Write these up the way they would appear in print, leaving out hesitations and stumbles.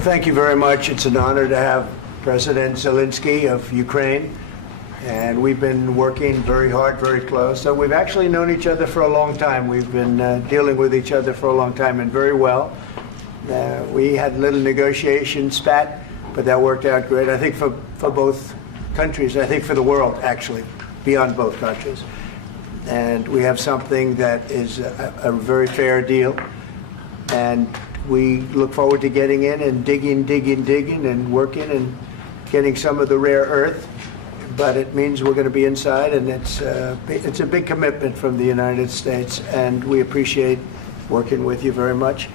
Well, thank you very much. It's an honor to have President Zelensky of Ukraine, and we've been working very hard, very close. So we've actually known each other for a long time. We've been dealing with each other for a long time, and very well. We had a little negotiation spat, but that worked out great. I think for both countries, I think for the world, actually, beyond both countries. And we have something that is a very fair deal. And we look forward to getting in and digging and working and getting some of the rare earth. But it means we're going to be inside, and it's a big commitment from the United States, and we appreciate working with you very much.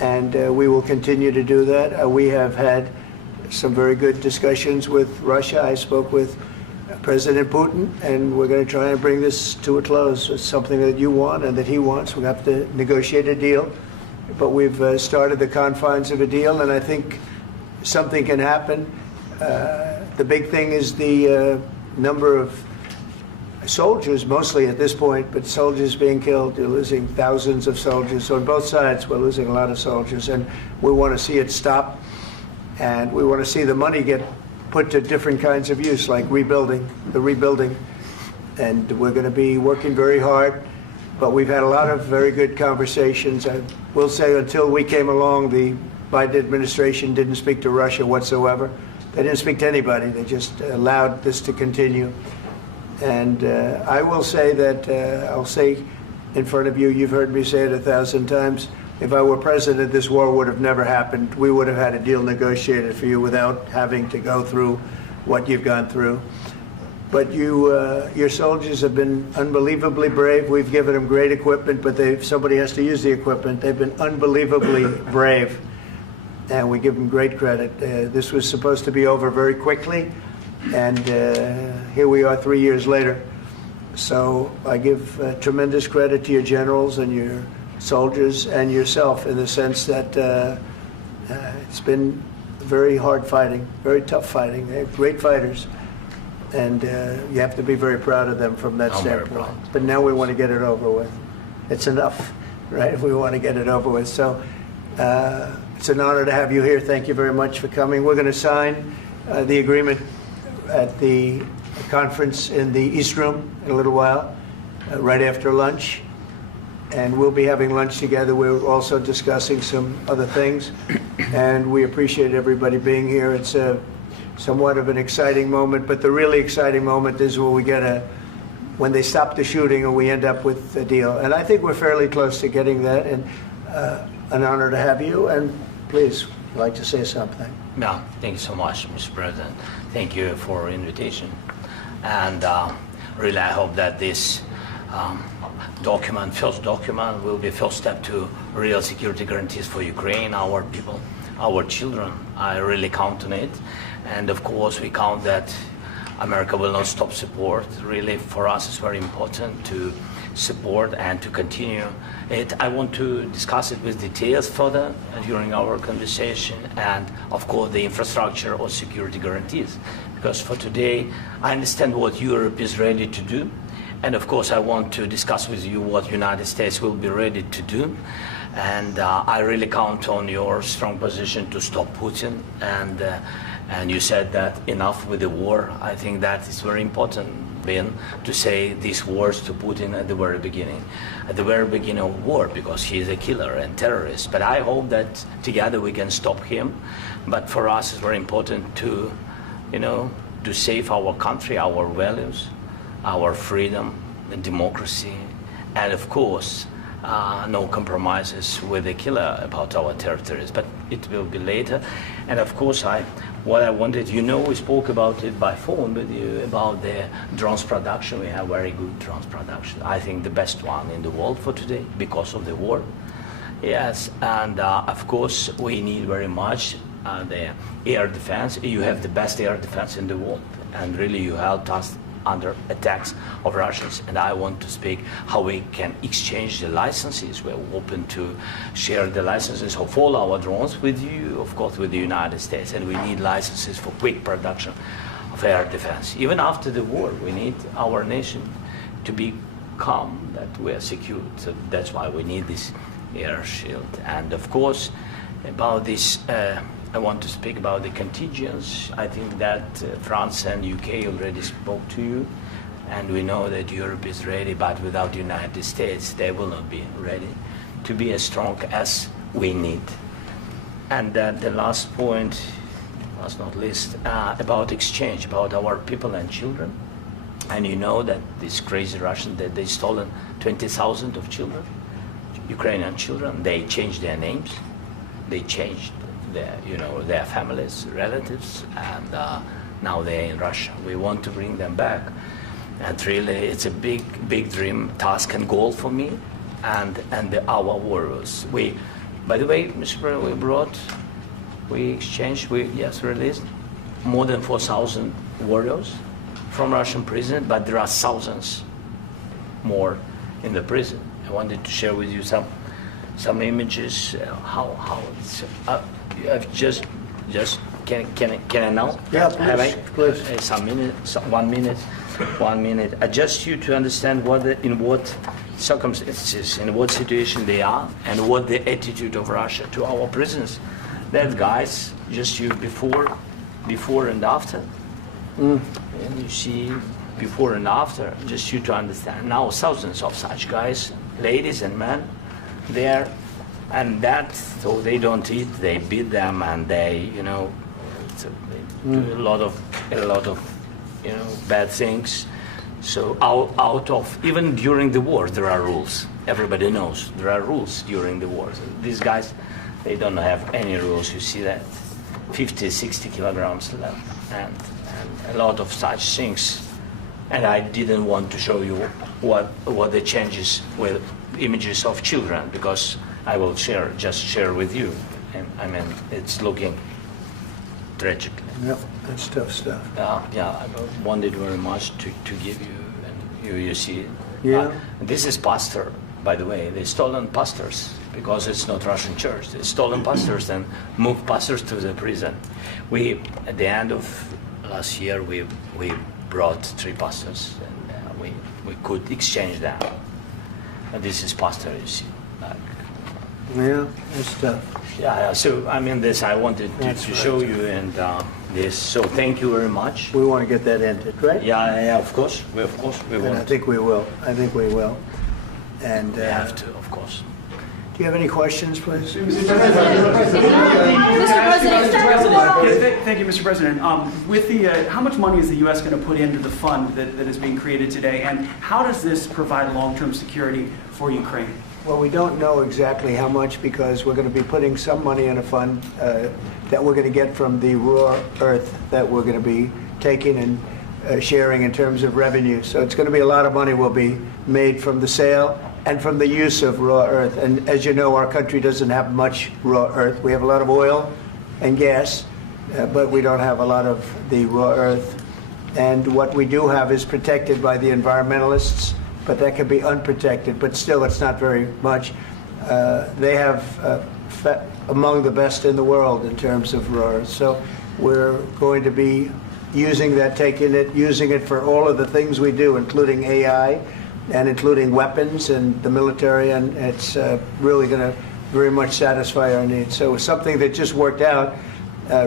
And we will continue to do that. We have had some very good discussions with Russia. I spoke with President Putin, and we're going to try and bring this to a close. It's something that you want and that he wants. We have to negotiate a deal. But we've started the confines of a deal, and I think something can happen. The big thing is the number of soldiers, mostly at this point, but soldiers being killed. You're losing thousands of soldiers. On both sides, we're losing a lot of soldiers, and we want to see it stop. And we want to see the money get put to different kinds of use, like rebuilding. And we're going to be working very hard. But we've had a lot of very good conversations. I will say until we came along, the Biden administration didn't speak to Russia whatsoever. They didn't speak to anybody. They just allowed this to continue. And I will say that, I'll say in front of you, you've heard me say it 1,000 times, if I were president, this war would have never happened. We would have had a deal negotiated for you without having to go through what you've gone through. But your soldiers have been unbelievably brave. We've given them great equipment, but somebody has to use the equipment. They've been unbelievably brave, and we give them great credit. This was supposed to be over very quickly, and here we are 3 years later. So I give tremendous credit to your generals and your soldiers and yourself in the sense that it's been very hard fighting, very tough fighting. They're great fighters. And you have to be very proud of them from that standpoint. But now we want to get it over with. It's enough, right? We want to get it over with. So it's an honor to have you here. Thank you very much for coming. We're going to sign the agreement at the conference in the East Room in a little while, right after lunch. And we'll be having lunch together. We're also discussing some other things. And we appreciate everybody being here. It's somewhat of an exciting moment, but the really exciting moment is when they stop the shooting and we end up with a deal. And I think we're fairly close to getting that, and an honor to have you. And please, I'd like to say something. Yeah, thank you so much, Mr. President. Thank you for invitation. And really, I hope that this first document, will be first step to real security guarantees for Ukraine, our people, our children. I really count on it. And of course, we count that America will not stop support. Really, for us, it's very important to support and to continue it. I want to discuss it with details further during our conversation, and of course, the infrastructure or security guarantees. Because for today, I understand what Europe is ready to do. And of course, I want to discuss with you what United States will be ready to do. And I really count on your strong position to stop Putin. And you said that enough with the war. I think that is very important, Ben, to say these words to Putin at the very beginning of war, because he is a killer and terrorist. But I hope that together we can stop him. But for us, it's very important to, to save our country, our values, our freedom and democracy, and of course, no compromises with the killer about our territories, but it will be later. And of course, what I wanted, we spoke about it by phone with you, about the drones production. We have very good drones production. I think the best one in the world for today because of the war. Yes, and of course, we need very much the air defense. You have the best air defense in the world, and really you helped us under attacks of Russians. And I want to speak how we can exchange the licenses. We're open to share the licenses of all our drones with you, of course, with the United States. And we need licenses for quick production of air defense. Even after the war, we need our nation to be calm, that we are secure. So that's why we need this air shield. And of course, about this I want to speak about the contingents. I think that France and UK already spoke to you, and we know that Europe is ready, but without the United States, they will not be ready to be as strong as we need. And the last point, last not least, about exchange, about our people and children. And you know that these crazy Russians, that they stolen 20,000 of children, Ukrainian children. They changed their names, they changed their families, relatives, and now they're in Russia. We want to bring them back, and really, it's a big dream, task, and goal for me, and our warriors. By the way, Mr. President, we exchanged, released more than 4,000 warriors from Russian prison, but there are thousands more in the prison. I wanted to share with you some images. How it's. I've just can I now? Yeah, please. Some minutes, 1 minute, 1 minute. Just you to understand in what circumstances, in what situation they are, and what the attitude of Russia to our prisoners. That guys, just you before and after. And you see before and after, just you to understand. Now thousands of such guys, ladies and men, there, and that, so they don't eat, they beat them, and they, they do a lot of, bad things. So out of, even during the war, there are rules. Everybody knows there are rules during the war. So these guys, they don't have any rules. You see that 50, 60 kilograms left, and a lot of such things. And I didn't want to show you what the changes with images of children, because I will just share with you. And I mean, it's looking tragic. Yep, that's tough stuff. I wanted very much to give you, and you see. Yeah. This is pastor, by the way. They stolen pastors because it's not Russian church. They stolen pastors and moved pastors to the prison. At the end of last year, we brought 3 pastors, and we could exchange them. And this is pastor, you see. Yeah, that's tough. Yeah. So I mean, this I wanted to show you, and this. So thank you very much. We want to get that ended, right? Yeah. Of course. We And want. I think we will. And We have to, of course. do you have any questions, please? Mr. President, thank you, Mr. President. With how much money is the U.S. going to put into the fund that is being created today, and how does this provide long-term security for Ukraine? Well, we don't know exactly how much, because we're going to be putting some money in a fund that we're going to get from the raw earth that we're going to be taking and sharing in terms of revenue. So it's going to be a lot of money will be made from the sale and from the use of raw earth. And as you know, our country doesn't have much raw earth. We have a lot of oil and gas, but we don't have a lot of the raw earth. And what we do have is protected by the environmentalists, but that can be unprotected. But still, it's not very much. They have among the best in the world in terms of raw earth. So we're going to be using that, using it for all of the things we do, including AI, and including weapons and the military, and it's really going to very much satisfy our needs. So it's something that just worked out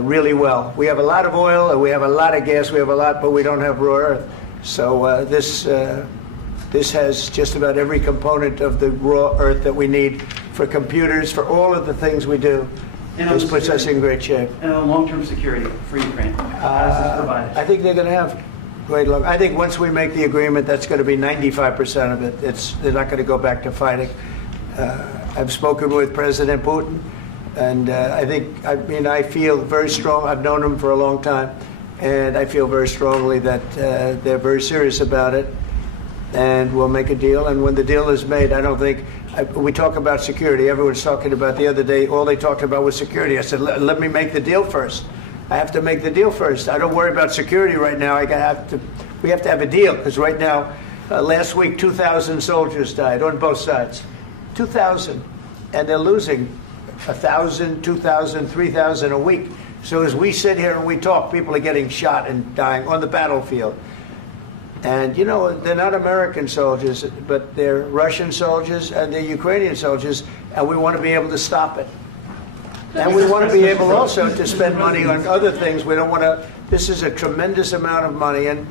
really well. We have a lot of oil, and we have a lot of gas, we have a lot, but we don't have raw earth. So this has just about every component of the raw earth that we need for computers, for all of the things we do. This puts us in great shape. And on long-term security for Ukraine, how does this provide? I think they're going to have great luck. I think once we make the agreement, that's going to be 95% of it. They're not going to go back to fighting. I've spoken with President Putin, and I feel very strong. I've known him for a long time, and I feel very strongly that they're very serious about it, and we'll make a deal. And when the deal is made, I don't think we talk about security. Everyone's talking about the other day. All they talked about was security. I said, let me make the deal first. I have to make the deal first. I don't worry about security right now. We have to have a deal, because right now, last week, 2,000 soldiers died on both sides. 2,000, and they're losing 1,000, 2,000, 3,000 a week. So as we sit here and we talk, people are getting shot and dying on the battlefield. And they're not American soldiers, but they're Russian soldiers and they're Ukrainian soldiers, and we want to be able to stop it. And we want to be able also to spend money on other things. We don't want to, this is a tremendous amount of money. And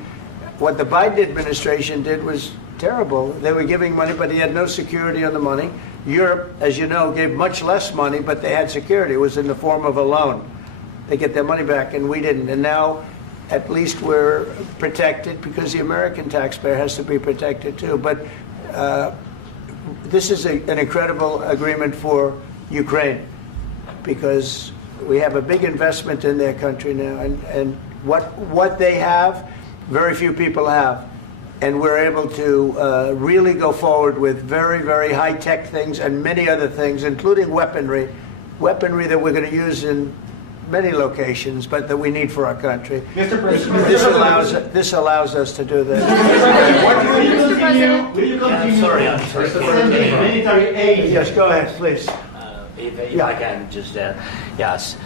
what the Biden administration did was terrible. They were giving money, but he had no security on the money. Europe, as you know, gave much less money, but they had security. It was in the form of a loan. They get their money back, and we didn't. And now, at least we're protected because the American taxpayer has to be protected too. But this is an incredible agreement for Ukraine because we have a big investment in their country now, and what they have, very few people have. And we're able to really go forward with very, very high-tech things and many other things, including weaponry that we're going to use in many locations, but that we need for our country. Mr. President, This allows us to do that. will you continue I'm sorry. sending military aid? Yes, go ahead, please. If I can just, yes.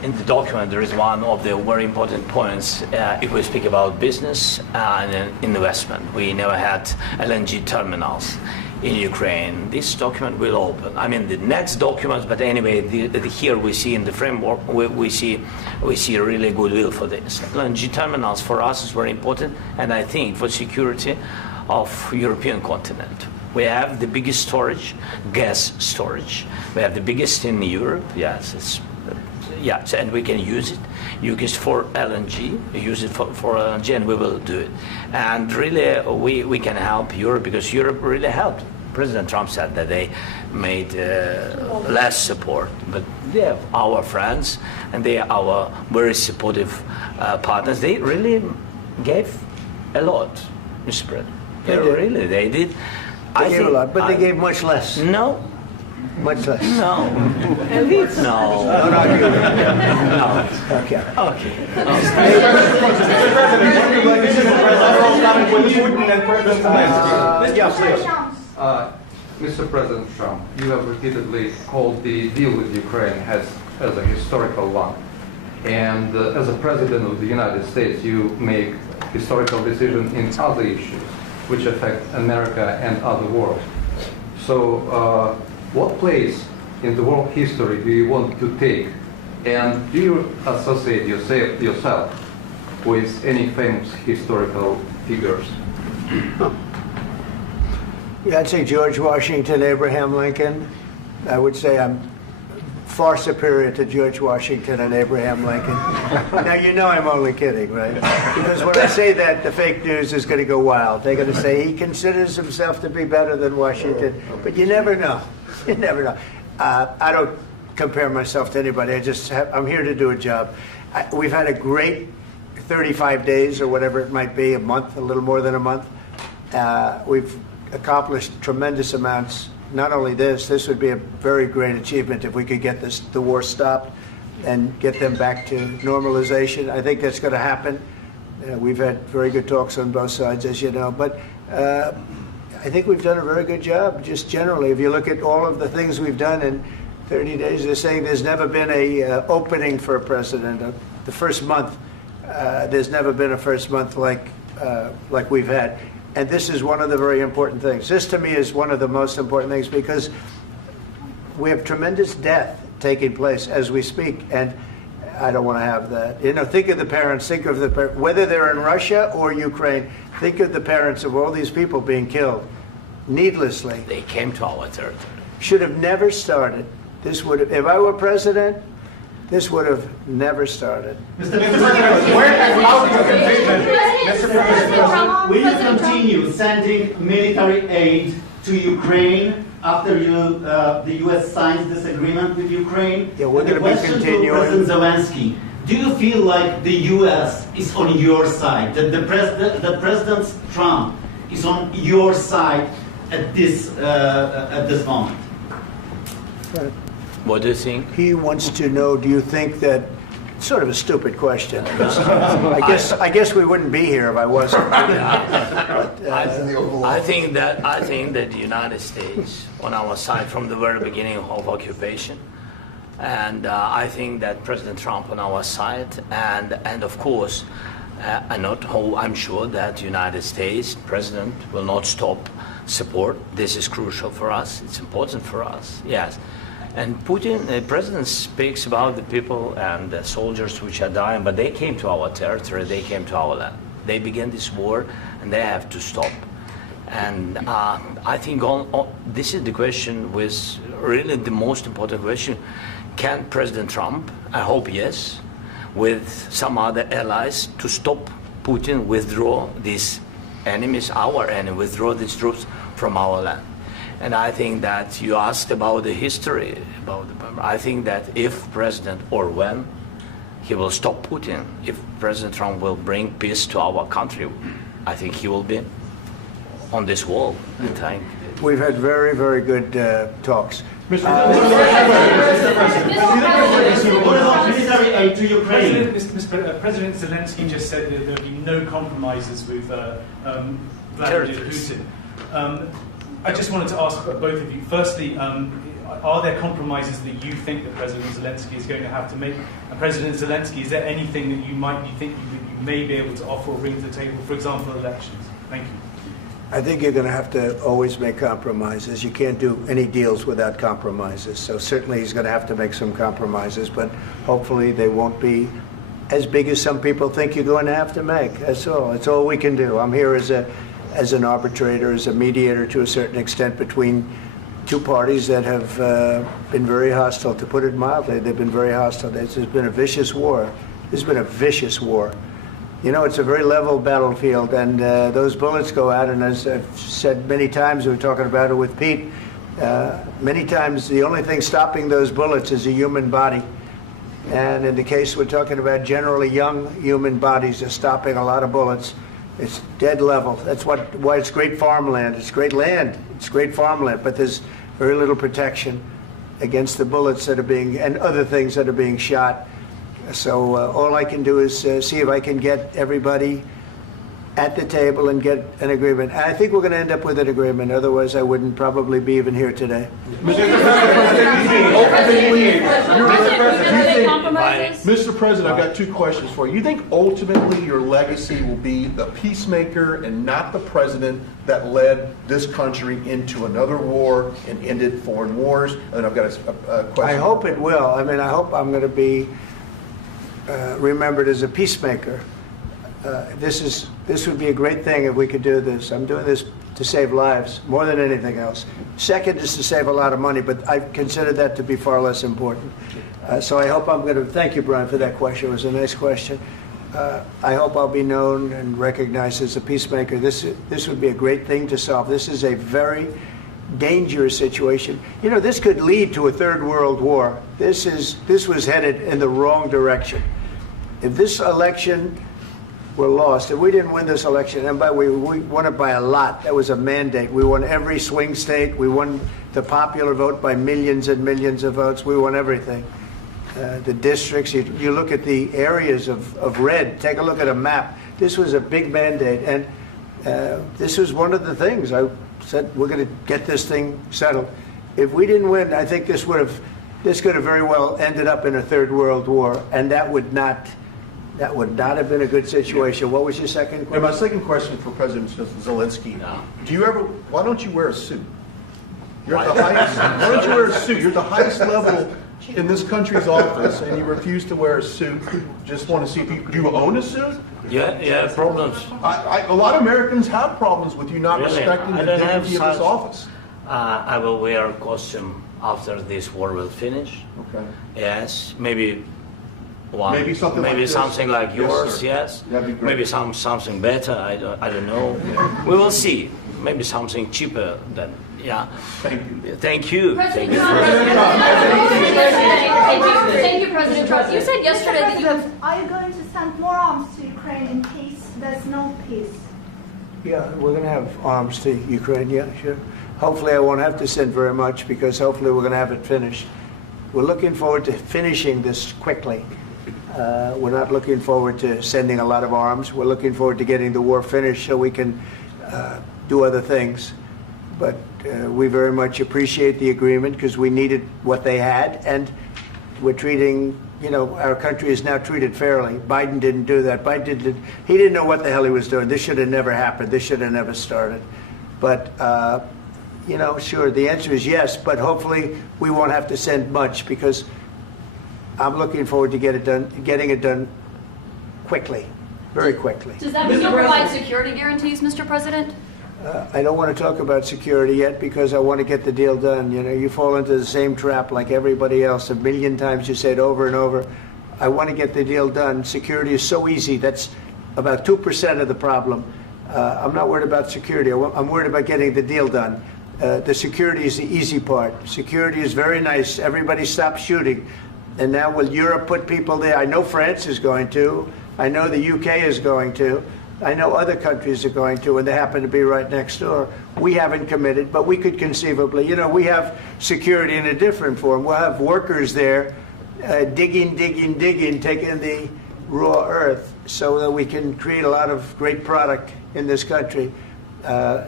In the document, there is one of the very important points. If we speak about business and investment, we never had LNG terminals in Ukraine. This document will open. I mean, the next documents, but anyway, here we see in the framework, we see really goodwill for this. LNG terminals for us is very important, and I think for security of European continent. We have the biggest storage, gas storage. We have the biggest in Europe. Yes, yes, and we can use it. Use it for LNG. Use it for LNG, and we will do it. And really, we can help Europe because Europe really helped. President Trump said that they made less support, but they are our friends and they are our very supportive partners. They really gave a lot, Mr. President. They did. They gave a lot, but they gave much less. No. Much less. No. No. No. Okay. Okay. Mr. President Trump, you have repeatedly called the deal with Ukraine as a historical one. And as a President of the United States, you make historical decisions in other issues which affect America and other world. So what place in the world history do you want to take? And do you associate yourself with any famous historical figures? Yeah, I'd say George Washington, Abraham Lincoln. I would say I'm far superior to George Washington and Abraham Lincoln. Now, you know I'm only kidding, right? Because when I say that, the fake news is going to go wild. They're going to say he considers himself to be better than Washington. But you never know. You never know. I don't compare myself to anybody. I'm here to do a job. We've had a great 35 days or whatever it might be, a month, a little more than a month. We've accomplished tremendous amounts. Not only this would be a very great achievement if we could get the war stopped and get them back to normalization. I think that's going to happen. We've had very good talks on both sides, as you know. But I think we've done a very good job, just generally. If you look at all of the things we've done in 30 days, they're saying there's never been a opening for a president. The first month, there's never been a first month like we've had. And this is one of the very important things. This, to me, is one of the most important things because we have tremendous death taking place as we speak, and I don't want to have that. You know, think of the parents, whether they're in Russia or Ukraine, think of the parents of all these people being killed needlessly. They came to our territory. Should have never started. This would have, if I were president, this would have never started. Mr. President, where has out your conviction? Mr. President, will you continue sending military aid to Ukraine after the U.S. signs this agreement with Ukraine? Yeah, we're going to be continuing. President Zelensky, do you feel like the U.S. is on your side? That the President Trump is on your side at this moment? What do you think? He wants to know, do you think that, sort of a stupid question. I guess we wouldn't be here if I wasn't. I think that the United States on our side from the very beginning of occupation, and I think that President Trump on our side, and of course, I'm sure that the United States President will not stop support. This is crucial for us. It's important for us. Yes. And Putin, the president speaks about the people and the soldiers which are dying, but they came to our territory, they came to our land. They began this war, and they have to stop. And I think this is the question, with really the most important question. Can President Trump, I hope yes, with some other allies, to stop Putin, withdraw these enemies, our enemy, withdraw these troops from our land? And I think that you asked about the history, I think that if President, or when, he will stop Putin, if President Trump will bring peace to our country, I think he will be on this wall. We've had very, very good talks. What about military aid to Ukraine? President Zelensky just said that there will be no compromises with Vladimir Putin. I just wanted to ask both of you, firstly, are there compromises that you think that President Zelensky is going to have to make? And President Zelensky, is there anything that you might be thinking that you may be able to offer or bring to the table, for example, elections? Thank you. I think you're going to have to always make compromises. You can't do any deals without compromises. So certainly he's going to have to make some compromises, but hopefully they won't be as big as some people think you're going to have to make. That's all. That's all we can do. I'm here as an arbitrator, as a mediator to a certain extent between two parties that have been very hostile, to put it mildly. They've been very hostile. There's been a vicious war. There's been a vicious war. You know, it's a very level battlefield, and those bullets go out, and as I've said many times, we were talking about it with Pete, many times the only thing stopping those bullets is a human body. And in the case we're talking about, generally young human bodies are stopping a lot of bullets. It's dead level. That's why it's great farmland. It's great land. It's great farmland, but there's very little protection against the bullets that are being, and other things that are being shot. So all I can do is see if I can get everybody at the table and get an agreement. And I think we're going to end up with an agreement. Otherwise, I wouldn't probably be even here today. Mr. President, I've got two questions for you. You think ultimately your legacy will be the peacemaker and not the president that led this country into another war and ended foreign wars? And I've got a question. I hope it will. I mean, I hope I'm going to be remembered as a peacemaker. This would be a great thing if we could do this. I'm doing this to save lives more than anything else. Second is to save a lot of money, but I consider that to be far less important. So I hope I'm going to, thank you, Brian, for that question. It was a nice question. I hope I'll be known and recognized as a peacemaker. This would be a great thing to solve. This is a very dangerous situation. You know, this could lead to a third world war. This was headed in the wrong direction. If this election were lost, if we didn't win this election, and we won it by a lot, that was a mandate. We won every swing state. We won the popular vote by millions and millions of votes. We won everything. The districts, you look at the areas of red, take a look at a map. This was a big mandate, and this was one of the things. I said, we're going to get this thing settled. If we didn't win, I think this could have very well ended up in a third world war, and that would not have been a good situation. What was your second question? And my second question for President Zelensky, why don't you wear a suit? You're at the highest, why don't you wear a suit? You're at the highest level in this country's office, and you refuse to wear a suit. Just want to see if do you own a suit? Yeah, problems. A lot of Americans have problems with you not respecting the dignity of this office. I will wear a costume after this war will finish. Okay. Yes, maybe one. Maybe something like this. Something like yours. Yes. That'd be great. Maybe something better. I don't know. Yeah. We will see. Maybe something cheaper than. Yeah. Thank you. Thank you. President Trump. Thank you, President Trump. You said yesterday that you have. Are you going to send more arms to Ukraine in case there's no peace? Yeah, we're going to have arms to Ukraine. Yeah, sure. Hopefully, I won't have to send very much because hopefully we're going to have it finished. We're looking forward to finishing this quickly. We're not looking forward to sending a lot of arms. We're looking forward to getting the war finished so we can do other things. But we very much appreciate the agreement because we needed what they had, and we're treating, our country is now treated fairly. Biden didn't do that. He didn't know what the hell he was doing. This should have never happened. This should have never started. But, Sure, the answer is yes, but hopefully we won't have to send much, because I'm looking forward to getting it done quickly, very quickly. Does that mean you'll provide security guarantees, Mr. President? I don't want to talk about security yet, because I want to get the deal done. You fall into the same trap like everybody else. 1,000,000 times you say it over and over. I want to get the deal done. Security is so easy. That's about 2% of the problem. I'm not worried about security. I'm worried about getting the deal done. The security is the easy part. Security is very nice. Everybody stopped shooting. And now will Europe put people there? I know France is going to. I know the UK is going to. I know other countries are going to, and they happen to be right next door. We haven't committed, but we could conceivably. We have security in a different form. We'll have workers there digging, taking the raw earth so that we can create a lot of great product in this country.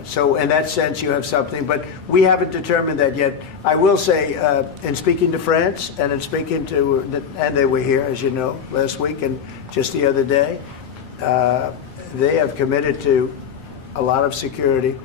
So in that sense, you have something, but we haven't determined that yet. I will say, in speaking to France and in speaking to, and they were here, as you know, last week and just the other day, they have committed to a lot of security.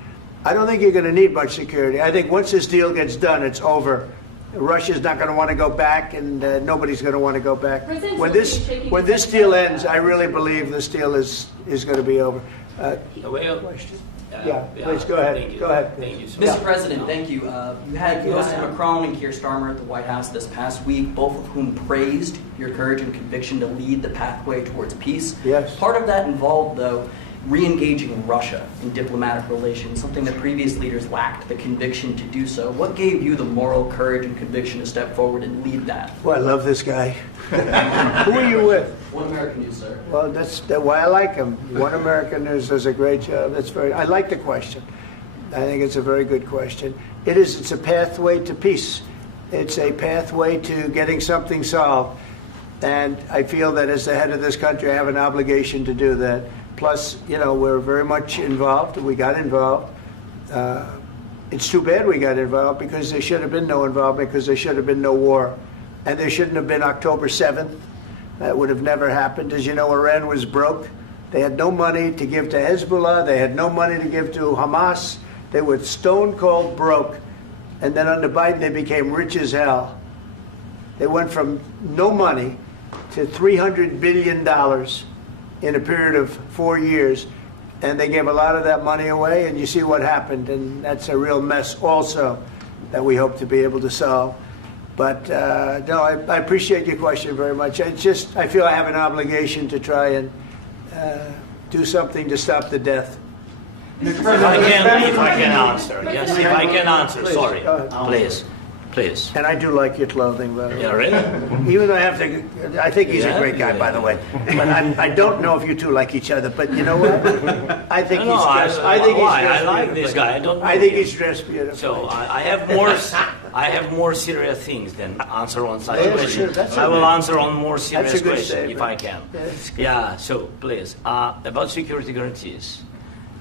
I don't think you're going to need much security. I think once this deal gets done, it's over. Russia's not going to want to go back, and nobody's going to want to go back. When this deal ends, I really believe this deal is going to be over. Question? Yeah, please go ahead. Go ahead. Thank you, Mr. President, thank you. You had President Macron and Keir Starmer at the White House this past week, both of whom praised your courage and conviction to lead the pathway towards peace. Yes. Part of that involved, though, re-engaging Russia in diplomatic relations, something that previous leaders lacked the conviction to do so. What gave you the moral courage and conviction to step forward and lead that? Well, I love this guy. Who are you with? One American News, sir. Well, that's why I like him. One American News does a great job. I like the question. I think it's a very good question. It's a pathway to peace. It's a pathway to getting something solved. And I feel that as the head of this country, I have an obligation to do that. Plus, we're very much involved. We got involved. It's too bad we got involved, because there should have been no involvement, because there should have been no war. And there shouldn't have been October 7th. That would have never happened. As you know, Iran was broke. They had no money to give to Hezbollah. They had no money to give to Hamas. They were stone cold broke. And then under Biden, they became rich as hell. They went from no money to $300 billion in a period of 4 years. And they gave a lot of that money away, and you see what happened. And that's a real mess also that we hope to be able to solve. But no, I appreciate your question very much. I feel I have an obligation to try and do something to stop the death. If I can answer, yes, if I can answer, Please, sorry, please. please. And I do like your clothing, by the way. Yeah, really? Even though I think he's a great guy, by the way. But I don't know if you two like each other. But you know what? I think he's dressed. I like this guy. I think he's dressed beautifully. So I have more serious things than answer on such questions. Sure, I will answer on more serious good questions statement. if I can. Yeah. So please, about security guarantees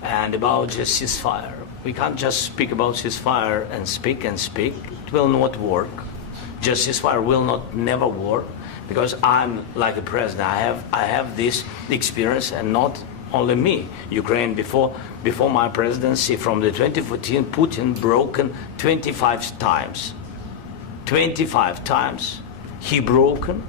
and about just ceasefire. We can't just speak about ceasefire and speak and speak. It will not work. Just ceasefire will never work, because I'm like the president. I have this experience, and not only me. Ukraine before my presidency, from the 2014, Putin broken 25 times. 25 times he broken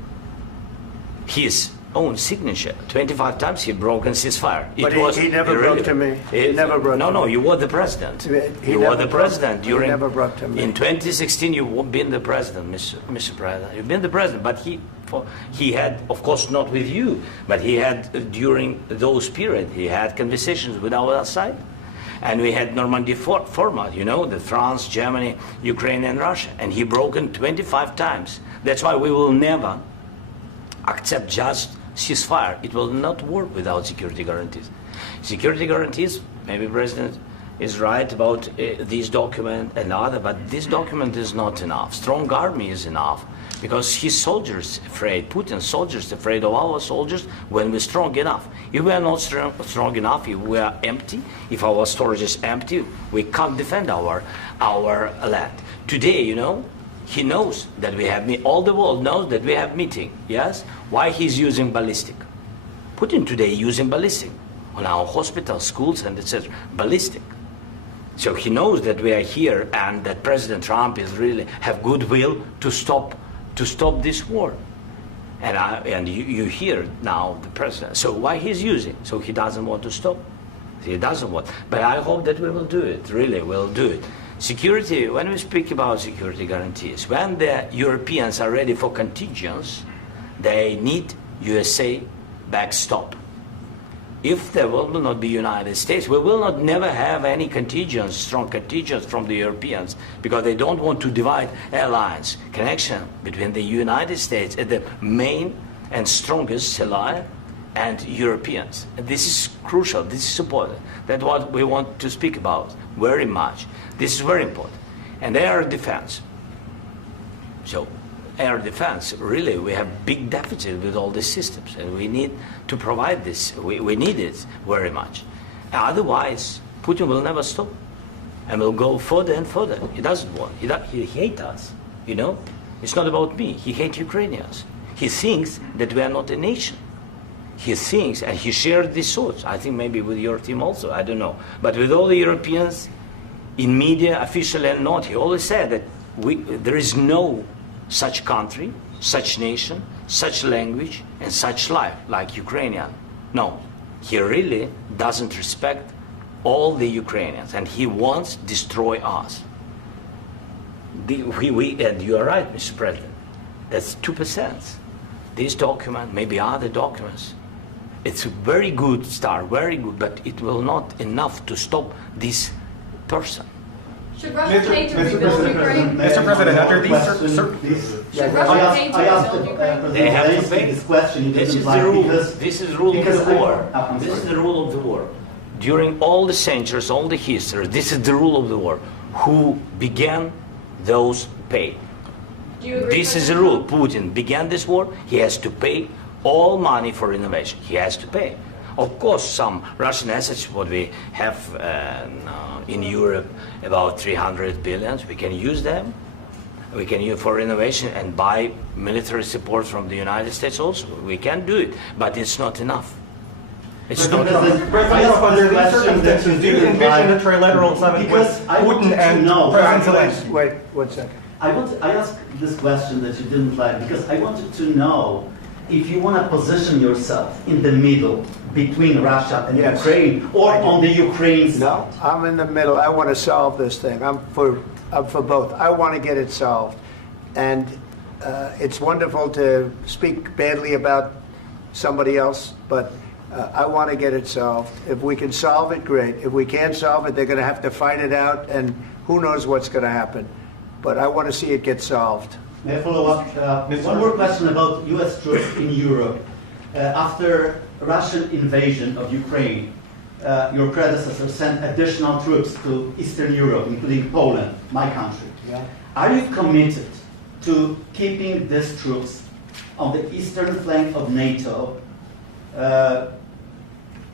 his own signature. 25 times he broken ceasefire. But he never broke to me. He never broke to me. No, you were the president. You were the president during. He never broke to me. In 2016, you've been the president, Mr. President. You've been the president, but he had, of course, not with you, but he had during those periods. He had conversations with our side, and we had Normandy format. The France, Germany, Ukraine, and Russia, and he broken 25 times. That's why we will never accept just ceasefire. It will not work without security guarantees. Security guarantees, maybe President is right about this document and other, but this document is not enough. Strong army is enough, because his soldiers afraid, Putin's soldiers afraid of our soldiers when we're strong enough. If we are not strong enough, if we are empty, if our storage is empty, we can't defend our land. Today, he knows that we have all the world knows that we have meeting. Yes? Why he's using ballistic? Putin today using ballistic on our hospitals, schools, and etc. Ballistic. So he knows that we are here and that President Trump is really have goodwill to stop this war. And you hear now the president. So why he's using? So he doesn't want to stop. He doesn't want. But I hope that we will do it. Really, we'll do it. Security. When we speak about security guarantees, when the Europeans are ready for contingents, they need USA backstop. If there will not be United States, we will not never have any contingents, strong contingents from the Europeans, because they don't want to divide alliance connection between the United States as the main and strongest ally and Europeans. And this is crucial. This is important. That's what we want to speak about very much. This is very important. And air defense. So air defense, really, we have big deficit with all these systems, and we need to provide this. We need it very much. Otherwise, Putin will never stop, and will go further and further. He doesn't want. He hates us. You know, it's not about me. He hates Ukrainians. He thinks that we are not a nation. He thinks, and he shared these thoughts. I think maybe with your team also. I don't know, but with all the Europeans, in media, officially and not, he always said that there is no such country, such nation, such language, and such life like Ukrainian. No, he really doesn't respect all the Ukrainians, and he wants to destroy us. And you are right, Mr. President. That's 2%. This document, maybe other documents, it's a very good start, very good, but it will not enough to stop this person. Should Russia pay to rebuild Ukraine? Mr. President, under these Should Russia pay to rebuild Ukraine? They have to pay. This question. This is the rule. This is the rule of the war. This is the rule of the war. During all the centuries, all the history, this is the rule of the war. Who began, those pay. Do you agree? This is the rule. Putin began this war. He has to pay all money for innovation. He has to pay. Of course, some Russian assets, what we have in Europe, about 300 billion, we can use them. We can use for innovation and buy military support from the United States also. We can do it, but it's not enough. It's not enough. President, under these circumstances, do you envision a trilateral summit with Putin and President Zelensky? Wait 1 second. I asked this question that you didn't like because I wanted to know if you want to position yourself in the middle between Russia and Ukraine, or on the Ukraine side. No, I'm in the middle. I want to solve this thing. I'm for both. I want to get it solved. And it's wonderful to speak badly about somebody else, but I want to get it solved. If we can solve it, great. If we can't solve it, they're going to have to fight it out, and who knows what's going to happen. But I want to see it get solved. May I follow up? One more question about U.S. troops in Europe. After Russian invasion of Ukraine, your predecessor sent additional troops to Eastern Europe, including Poland, my country. Yeah. Are you committed to keeping these troops on the eastern flank of NATO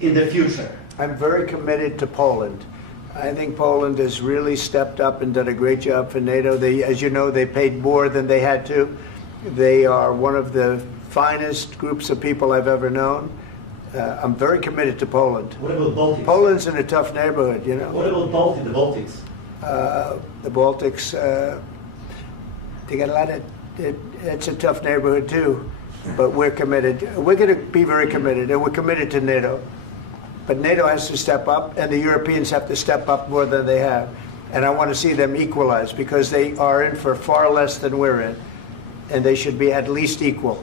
in the future? I'm very committed to Poland. I think Poland has really stepped up and done a great job for NATO. They, as you know, they paid more than they had to. They are one of the finest groups of people I've ever known. I'm very committed to Poland. What about Baltics? Poland's in a tough neighborhood, you know. What about the Baltics? The Baltics, they got a lot of, it's a tough neighborhood too, but we're committed. We're going to be very committed, and we're committed to NATO. But NATO has to step up, and the Europeans have to step up more than they have. And I want to see them equalize, because they are in for far less than we're in, and they should be at least equal.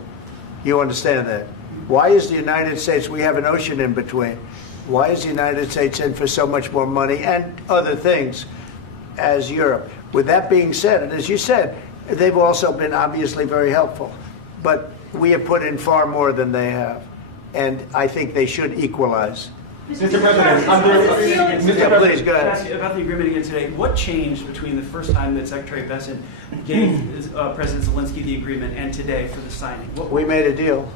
You understand that? Why is the United States, we have an ocean in between, why is the United States in for so much more money and other things as Europe? With that being said, and as you said, they've also been obviously very helpful. But we have put in far more than they have, and I think they should equalize. Mr. President, Please, go ahead. Ask you about the agreement again today. What changed between the first time that Secretary Bessent gave President Zelensky the agreement and today for the signing? We made a deal.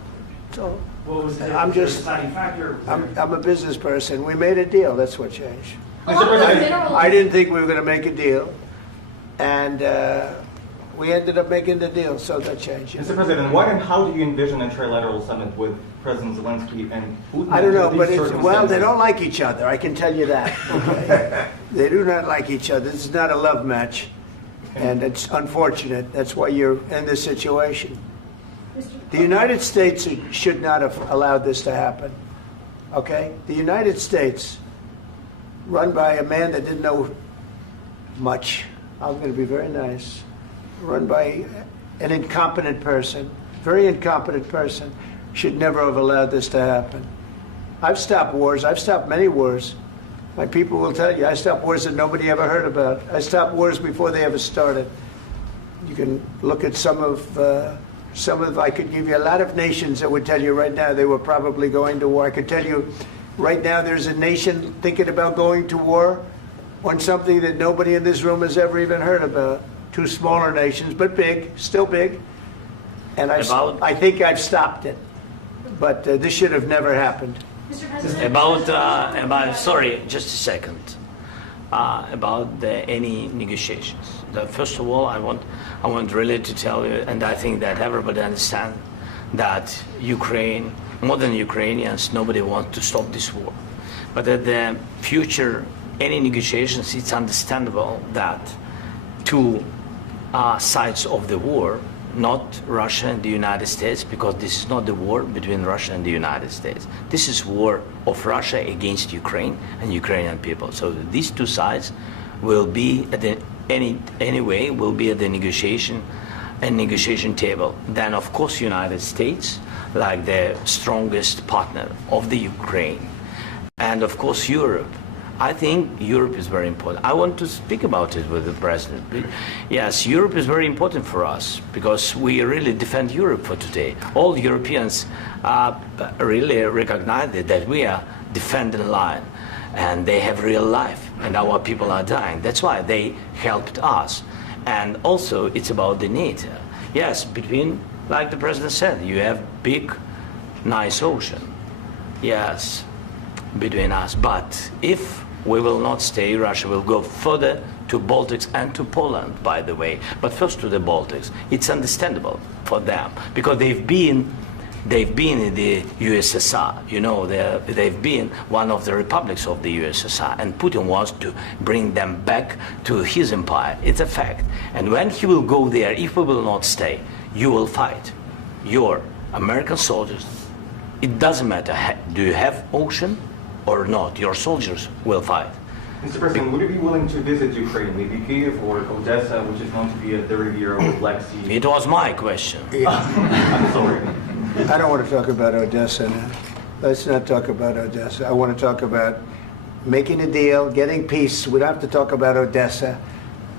So What was the I'm just, deciding factor? I'm a business person. We made a deal. That's what changed. Mr. President, I didn't think we were going to make a deal, and We ended up making the deal, so that changed. Mr. President, what and how do you envision a trilateral summit with President Zelensky and Putin? I don't know, under but these well, they circumstances? don't like each other. I can tell you that. Okay? They do not like each other. This is not a love match, and it's unfortunate. That's why you're in this situation. The United States should not have allowed this to happen. Okay? The United States, run by a man that didn't know much. I'm going to be very nice. Run by an incompetent person, very incompetent person, should never have allowed this to happen. I've stopped wars. I've stopped many wars. My people will tell you, I stopped wars that nobody ever heard about. I stopped wars before they ever started. You can look at some of, I could give you a lot of nations that would tell you right now they were probably going to war. I could tell you right now there's a nation thinking about going to war on something that nobody in this room has ever even heard about. Two smaller nations, but big, still big. And I think I've stopped it. But this should have never happened. Mr. President, Sorry, just a second. About any negotiations. First of all, I want really to tell you, and I think that everybody understands that Ukraine, more than Ukrainians, nobody wants to stop this war. But at the future, any negotiations, it's understandable that two sides of the war, not Russia and the United States, because this is not the war between Russia and the United States. This is war of Russia against Ukraine and Ukrainian people. So these two sides will be at the anyway will be at the negotiation table. Then of course United States, like the strongest partner of the Ukraine, and of course Europe. I think Europe is very important. I want to speak about it with the president. Yes, Europe is very important for us because we really defend Europe for today. All Europeans really recognize that we are defending line, and they have real life, and our people are dying. That's why they helped us. And also, it's about the NATO. Yes, between, like the president said, you have big, nice ocean. Yes, between us. But if we will not stay, Russia will go further to Baltics and to Poland, by the way. But first to the Baltics. It's understandable for them because they've been in the USSR. You know, they've been one of the republics of the USSR, and Putin wants to bring them back to his empire. It's a fact. And when he will go there, if we will not stay, you will fight. Your American soldiers, it doesn't matter, do you have ocean or not, your soldiers will fight. Mr. President, would you be willing to visit Ukraine, maybe Kyiv or Odessa, which is known to be at the Riviera or Black Sea? It was my question. I'm sorry. I don't want to talk about Odessa now. Let's not talk about Odessa. I want to talk about making a deal, getting peace. We don't have to talk about Odessa,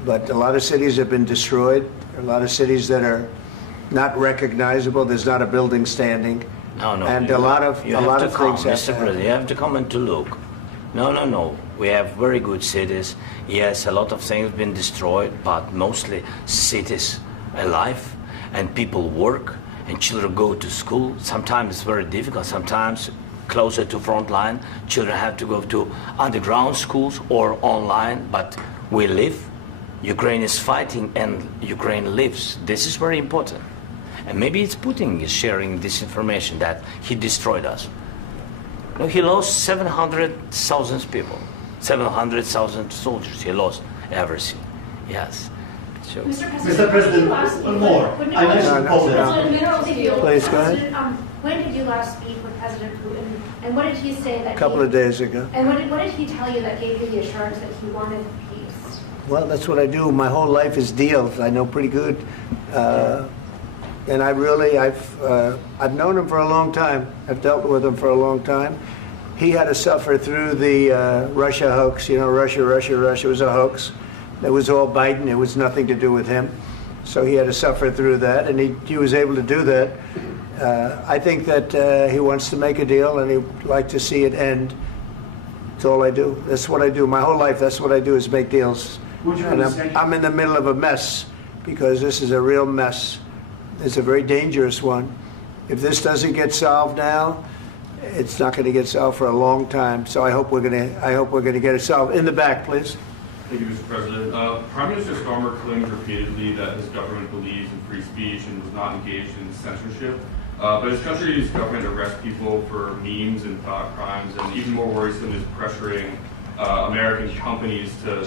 but a lot of cities have been destroyed. There are a lot of cities that are not recognizable. There's not a building standing. No. And a lot of things have Mr. President, you have to come and to look. No. We have very good cities. Yes, a lot of things have been destroyed, but mostly cities alive, and people work, and children go to school. Sometimes it's very difficult. Sometimes closer to front line, children have to go to underground schools or online, but we live. Ukraine is fighting, and Ukraine lives. This is very important. And maybe it's Putin is sharing this information that he destroyed us. No, he lost 700,000 people, 700,000 soldiers. He lost everything. Yes. So. Mr. President, one more. I mentioned Poland. Please, go ahead. When did you last speak with President Putin, and what did he say that? A couple of days ago. And what did he tell you that gave you the assurance that he wanted peace? Well, that's what I do. My whole life is deals. I know pretty good. And I've known him for a long time. I've dealt with him for a long time. He had to suffer through the Russia hoax. You know, Russia was a hoax. It was all Biden. It was nothing to do with him. So he had to suffer through that, and he was able to do that. I think that he wants to make a deal, and he'd like to see it end. That's all I do. That's what I do. My whole life, that's what I do is make deals. And I'm in the middle of a mess because this is a real mess. It's a very dangerous one. If this doesn't get solved now, it's not going to get solved for a long time. So I hope we're going to get it solved. In the back, please. Thank you, Mr. President. Prime Minister Starmer claimed repeatedly that his government believes in free speech and was not engaged in censorship. But his country's government arrests people for memes and thought crimes, and even more worrisome is pressuring American companies to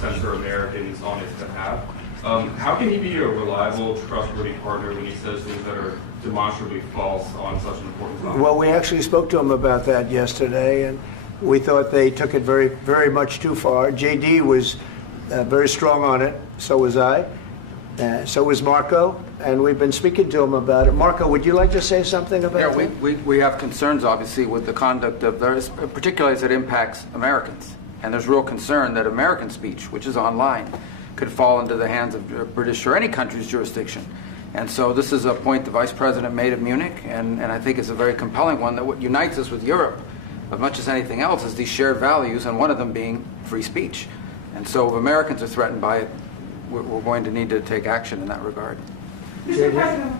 censor Americans on its behalf. How can he be a reliable, trustworthy partner when he says things that are demonstrably false on such an important topic? Well, we actually spoke to him about that yesterday, and we thought they took it very, very much too far. JD was very strong on it. So was I. So was Marco. And we've been speaking to him about it. Marco, would you like to say something about that? Yeah, we have concerns, obviously, with the conduct of theirs, particularly as it impacts Americans. And there's real concern that American speech, which is online, could fall into the hands of British or any country's jurisdiction. And so this is a point the Vice President made at Munich, and I think it's a very compelling one, that what unites us with Europe, as much as anything else, is these shared values, and one of them being free speech. And so if Americans are threatened by it, we're going to need to take action in that regard. Mr. President.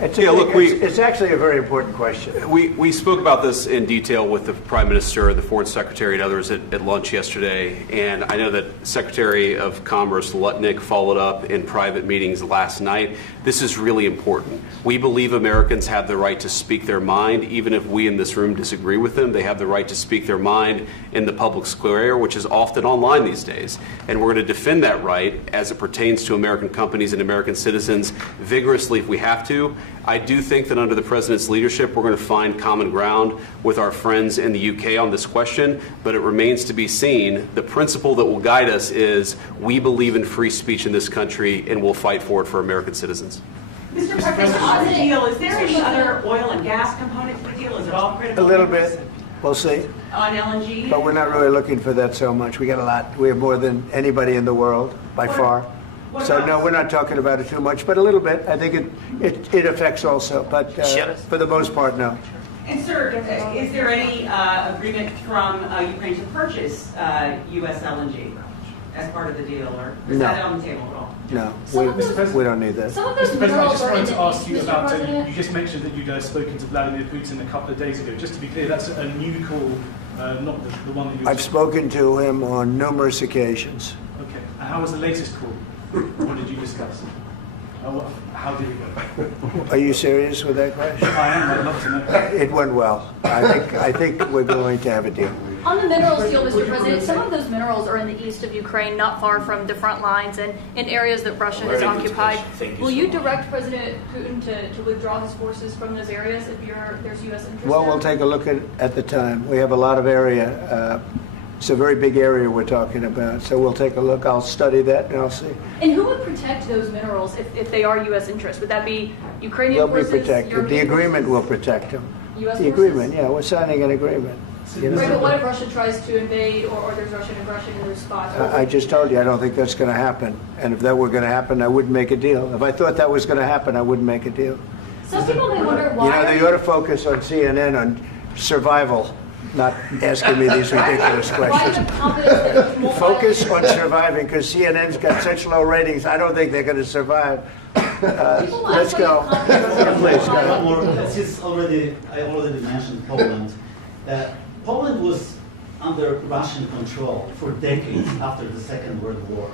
It's actually a very important question. We spoke about this in detail with the Prime Minister, the Foreign Secretary, and others at lunch yesterday. And I know that Secretary of Commerce Lutnick followed up in private meetings last night. This is really important. We believe Americans have the right to speak their mind, even if we in this room disagree with them. They have the right to speak their mind in the public square, which is often online these days. And we're going to defend that right as it pertains to American companies and American citizens vigorously if we have to. I do think that under the President's leadership, we're going to find common ground with our friends in the UK on this question, but it remains to be seen. The principle that will guide us is we believe in free speech in this country, and we'll fight for it for American citizens. Mr. President, on the deal, is there any other oil and gas component to the deal? Is it all critical? A little bit. We'll see. On LNG? But we're not really looking for that so much. We got a lot. We have more than anybody in the world, by far. So no, we're not talking about it too much, but a little bit. I think it affects also, but for the most part, no. And sir, is there any agreement from Ukraine to purchase U.S. LNG as part of the deal, or is that on the table at all? No, we don't need that. Mr. President, I just wanted to ask you about, you just mentioned that you'd spoken to Vladimir Putin a couple of days ago. Just to be clear, that's a new call, not the one that you... I've spoken to him on numerous occasions. Okay, and how was the latest call? What did you discuss? How did it go? Are you serious with that question? I am. I'd love to know. It went well. I think we're going to have a deal. On the minerals deal, Mr. President, some of those minerals are in the east of Ukraine, not far from the front lines and in areas that Russia has occupied. Will you direct President Putin to withdraw his forces from those areas if there's U.S. interest? Well, we'll take a look at the time. We have a lot of area. It's a very big area we're talking about, so we'll take a look. I'll study that and I'll see. And who would protect those minerals if they are U.S. interests? Would that be Ukrainian forces? They'll be protected. The agreement will protect them. U.S. The agreement, yeah, we're signing an agreement. Right, but what if Russia tries to invade or there's Russian aggression in those spots? I just told you I don't think that's going to happen. And if that were going to happen, I wouldn't make a deal. If I thought that was going to happen, I wouldn't make a deal. Some people may wonder why. You know, they ought to focus on CNN on survival, not asking me these ridiculous questions. Focus on surviving, because CNN's got such low ratings. I don't think they're going to survive. Let's go. Please, go. I already mentioned Poland. Poland was under Russian control for decades after the Second World War.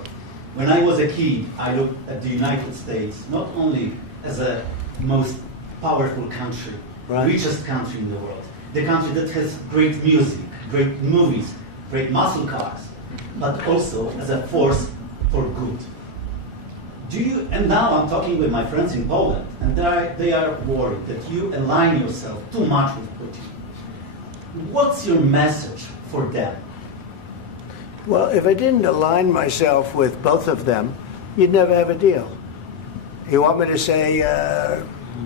When I was a kid, I looked at the United States not only as a most powerful country, richest country in the world, the country that has great music, great movies, great muscle cars, but also as a force for good. And now I'm talking with my friends in Poland, and they are worried that you align yourself too much with Putin. What's your message for them? Well, if I didn't align myself with both of them, you'd never have a deal. You want me to say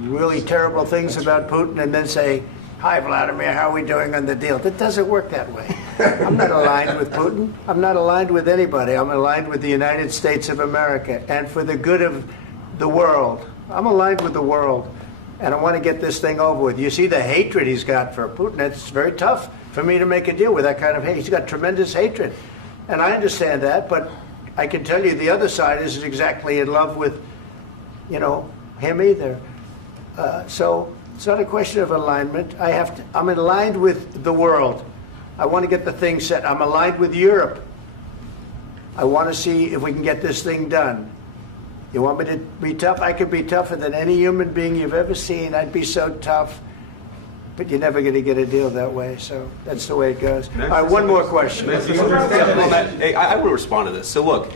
really terrible things about Putin and then say, "Hi, Vladimir, how are we doing on the deal?" That doesn't work that way. I'm not aligned with Putin. I'm not aligned with anybody. I'm aligned with the United States of America and for the good of the world. I'm aligned with the world, and I want to get this thing over with. You see the hatred he's got for Putin. It's very tough for me to make a deal with that kind of hate. He's got tremendous hatred, and I understand that, but I can tell you the other side isn't exactly in love with, him either. So it's not a question of alignment. I'm aligned with the world. I want to get the thing set. I'm aligned with Europe. I want to see if we can get this thing done. You want me to be tough? I could be tougher than any human being you've ever seen. I'd be so tough. But you're never going to get a deal that way. So that's the way it goes. All right, one more question. Hey, I will respond to this. So look,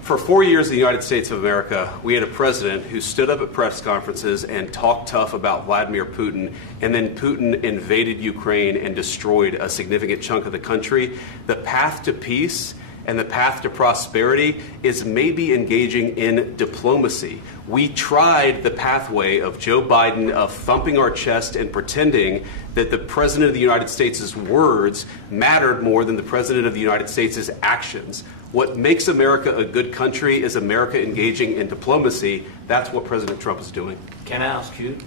for 4 years in the United States of America, we had a president who stood up at press conferences and talked tough about Vladimir Putin, and then Putin invaded Ukraine and destroyed a significant chunk of the country. The path to peace and the path to prosperity is maybe engaging in diplomacy. We tried the pathway of Joe Biden of thumping our chest and pretending that the President of the United States' words mattered more than the President of the United States' actions. What makes America a good country is America engaging in diplomacy. That's what President Trump is doing. Can I ask you?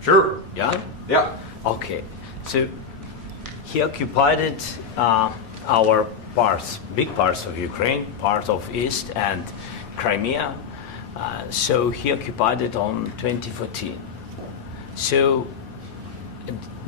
Sure. Yeah? Yeah. Okay. So he occupied our parts, big parts of Ukraine, part of East and Crimea. So he occupied it on 2014. So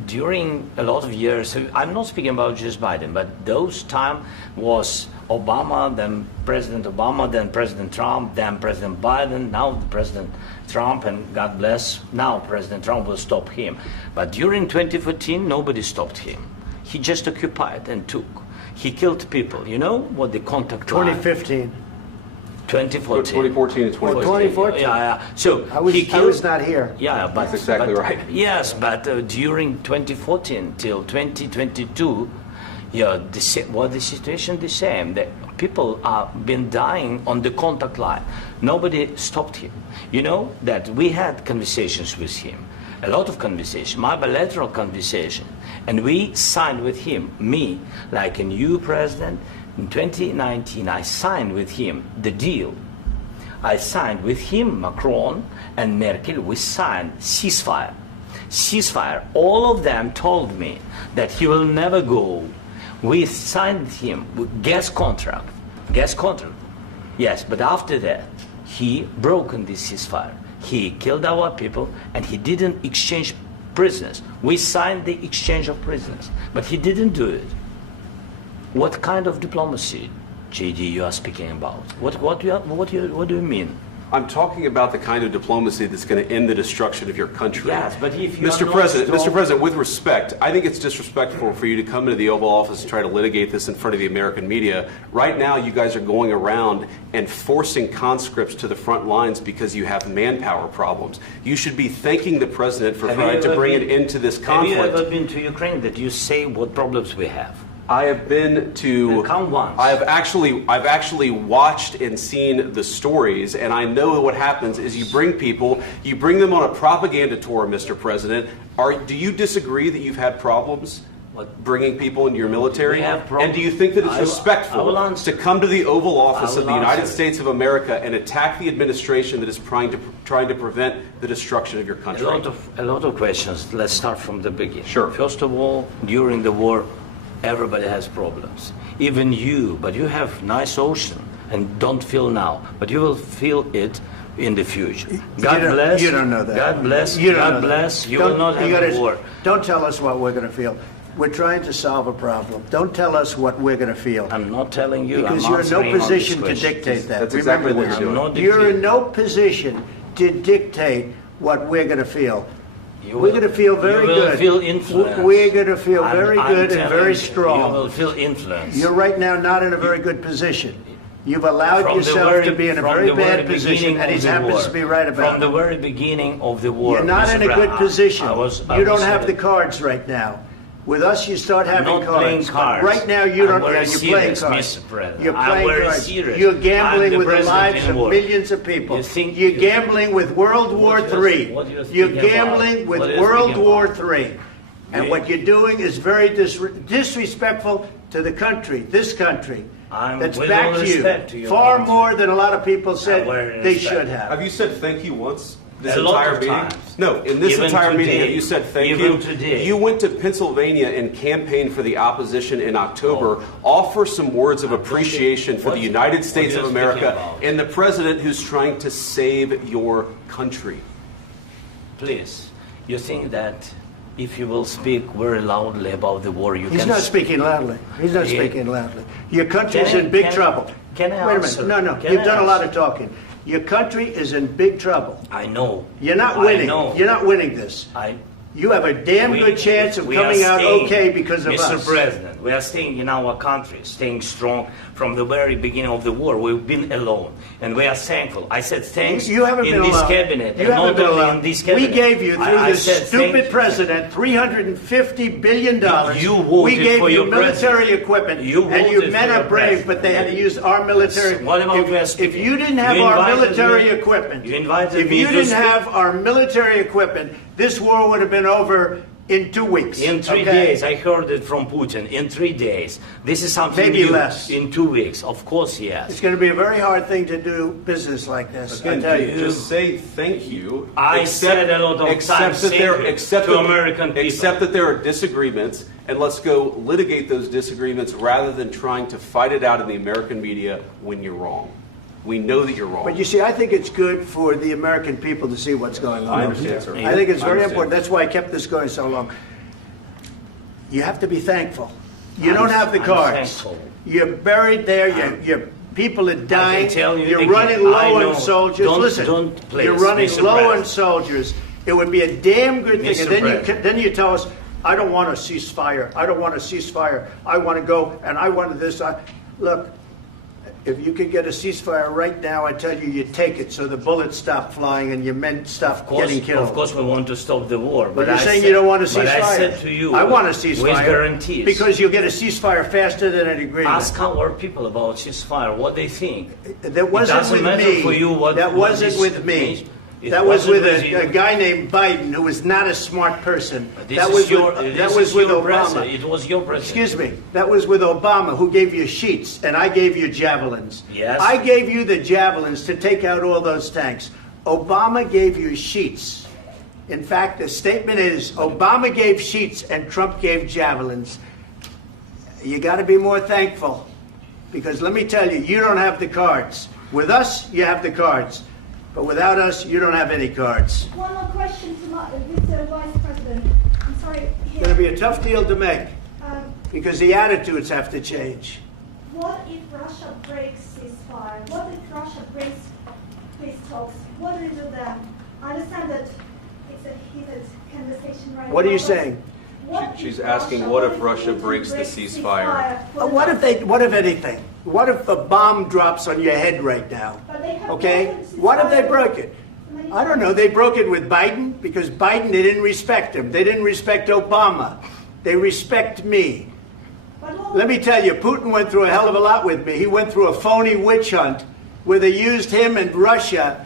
during a lot of years, so I'm not speaking about just Biden, but those time was Obama, then President Obama, then President Trump, then President Biden, now President Trump, and God bless, now President Trump will stop him. But during 2014, nobody stopped him. He just occupied and took. He killed people. You know what the contact line? 2015. 2014 2014. and 2014. 2014. Yeah. So I was not here. Yeah, but that's exactly right. Yes, but during 2014 till 2022, yeah, the situation the same. The people have been dying on the contact line. Nobody stopped him. You know that we had conversations with him, a lot of conversation, my bilateral conversation, and we signed with him, me, like a new president. In 2019, I signed with him the deal. I signed with him, Macron and Merkel, we signed ceasefire. Ceasefire. All of them told me that he will never go. We signed with him with gas contract. Gas contract. Yes, but after that, he broken this ceasefire. He killed our people and he didn't exchange prisoners. We signed the exchange of prisoners, but he didn't do it. What kind of diplomacy, JD, you are speaking about? What do you mean? I'm talking about the kind of diplomacy that's going to end the destruction of your country. Yes, but if you Mr. President, with respect, I think it's disrespectful for you to come into the Oval Office and try to litigate this in front of the American media. Right now, you guys are going around and forcing conscripts to the front lines because you have manpower problems. You should be thanking the President for trying to bring an end to this conflict. Have you ever been to Ukraine that you say what problems we have? I have been to. Count once. I've actually watched and seen the stories, and I know what happens is you bring them on a propaganda tour, Mr. President. Do you disagree that you've had problems bringing people into your military? And do you think that it's respectful to come to the Oval Office of the United States of America and attack the administration that is trying to prevent the destruction of your country? A lot of questions. Let's start from the beginning. Sure. First of all, during the war, everybody has problems. Even you, but you have nice ocean and don't feel now, but you will feel it in the future. God bless. You don't know that. God bless. You God bless. You will not have a war. Don't tell us what we're going to feel. We're trying to solve a problem. Don't tell us what we're going to feel. I'm not telling you. Because you're in no position to dictate that. That's exactly what you're doing. You're in no position to dictate what we're going to feel. We're going to feel very good. You will feel influence. We're going to feel very good and very strong. You will feel influence. You're right now not in a very good position. You've allowed yourself to be in a very bad position, and he happens to be right about it. From the very beginning of the war. You're not in a good position. You don't have the cards right now. With us, you start having cards. I'm not playing cards. Right now, you don't. You're playing cards. Mr. President. You're playing cards. Serious. You're gambling with the lives of millions of people. You're gambling with World War III. You're gambling with World War III. And what you're doing is very disrespectful to the country, this country, that's backed you far more than a lot of people said they should have. Have you said thank you once? This a lot of meeting? times. No, in this Even entire meeting, today. have you said thank Even you? today. You went to Pennsylvania and campaigned for the opposition in October. Offer some words of appreciation for the United States of America and the president who's trying to save your country. Please, you think that if you will speak very loudly about the war, you He's can... not speaking loudly. He's not speaking loudly. Your country is in big trouble. Can I Wait a answer? minute. No, Can you've I done a lot answer? of talking. Your country is in big trouble. I know. You're not I winning. know. You're not winning this. You have a damn good chance of coming out okay because of Mr. us. President, we are staying in our country, staying strong from the very beginning of the war. We've been alone, and we are thankful. I said thanks You haven't in been this alone. cabinet, You and haven't not been only alone. in this cabinet. We gave you, through I this said thank stupid you. president, $350 billion. You voted we gave for you your military president. equipment, You and you voted men for are your brave, president. but they had to use our military. What about if you didn't have our military equipment, you invited if me you to didn't speak. have our military equipment, this war would have been over in 2 weeks. In 3 days, I heard it from Putin. In 3 days, this is something Maybe new. less. In 2 weeks, of course, yes. It's going to be a very hard thing to do business like this. I Again, tell you. just say thank you. I said a lot of times that there, thank you except to that, American people. Except that there are disagreements, and let's go litigate those disagreements rather than trying to fight it out in the American media when you're wrong. We know that you're wrong. But you see, I think it's good for the American people to see what's going on. I understand, sir. I think it's I very understand. important. That's why I kept this going so long. You have to be thankful. You I'm- don't have the I'm cards. thankful. You're buried there. Your people are dying. tell you You're again, running I low know. on soldiers. Don't- Listen, don't please, you're running Mr. low on President. soldiers. It would be a damn good thing. Mr. And then President. then you tell us, I don't want a ceasefire. I don't want a ceasefire. I want to go and I want this. Look. If you could get a ceasefire right now, I tell you, you take it so the bullets stop flying and your men stop getting killed. Of course, we want to stop the war. But you're I saying said- you don't want a ceasefire. But I said to you, I want a ceasefire. with guarantees. Because you'll get a ceasefire faster than an agreement. Ask our people about ceasefire, what they think. That wasn't it doesn't with matter me. for you what that what wasn't this with me. means. It That was wasn't with you. a guy named Biden, who was not a smart person. This That is was your, with, this that was is with your Obama. president. It was your president. Excuse me. That was with Obama, who gave you sheets, and I gave you javelins. Yes. I gave you the javelins to take out all those tanks. Obama gave you sheets. In fact, the statement is Obama gave sheets and Trump gave javelins. You got to be more thankful, because let me tell you, you don't have the cards. With us, you have the cards. But without us, you don't have any cards. One more question to Mr. Vice President. I'm sorry. It's going to be a tough deal to make, Um, because the attitudes have to change. What if Russia breaks ceasefire? What if Russia breaks peace talks? What do you do then? I understand that it's a heated conversation right now. What are you but saying? what She's if asking, what if Russia Putin breaks the ceasefire? What if anything? What if a bomb drops on your head right now? But they have Okay? broken ceasefire. What if they broke it? I don't know. They broke it with Biden, because Biden, they didn't respect him. They didn't respect Obama. They respect me. Let me tell you, Putin went through a hell of a lot with me. He went through a phony witch hunt where they used him and Russia.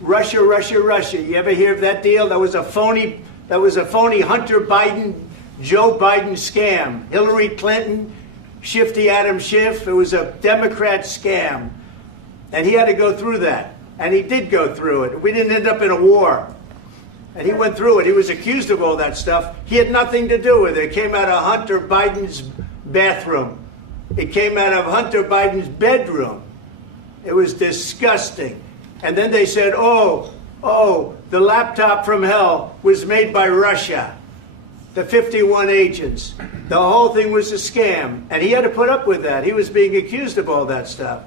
Russia. You ever hear of that deal? That was a phony Hunter Biden, Joe Biden scam. Hillary Clinton, Shifty Adam Schiff. It was a Democrat scam. And he had to go through that. And he did go through it. We didn't end up in a war. And he went through it. He was accused of all that stuff. He had nothing to do with it. It came out of Hunter Biden's bathroom. It came out of Hunter Biden's bedroom. It was disgusting. And then they said, oh, the laptop from hell was made by Russia. The 51 agents. The whole thing was a scam. And he had to put up with that. He was being accused of all that stuff.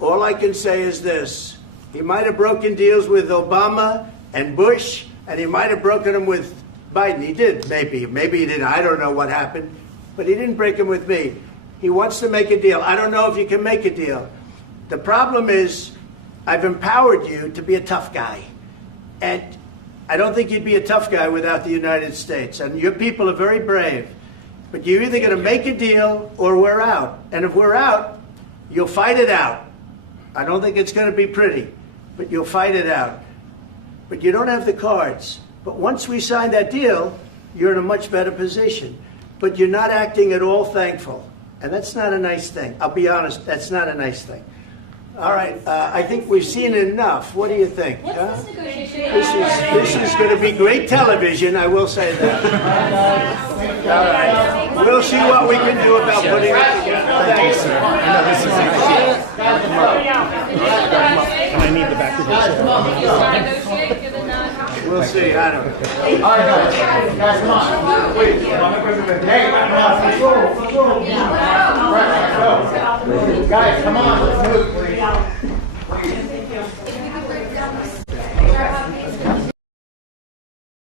All I can say is this. He might have broken deals with Obama and Bush, and he might have broken them with Biden. He did, maybe. Maybe he didn't. I don't know what happened. But he didn't break them with me. He wants to make a deal. I don't know if you can make a deal. The problem is, I've empowered you to be a tough guy. And I don't think you'd be a tough guy without the United States. And your people are very brave. But you're either going to make a deal or we're out. And if we're out, you'll fight it out. I don't think it's going to be pretty, but you'll fight it out. But you don't have the cards. But once we sign that deal, you're in a much better position. But you're not acting at all thankful. And that's not a nice thing. I'll be honest, that's not a nice thing. All right, I think we've seen enough. What do you think? Huh? This is going to be great television, I will say that. All right. We'll see what we can do about putting it together. Thank you, sir. And I need the back of your chair. We'll see. I don't. All right, guys, come on. Wait. Hey, control. Right, go. Guys, come on, let's move.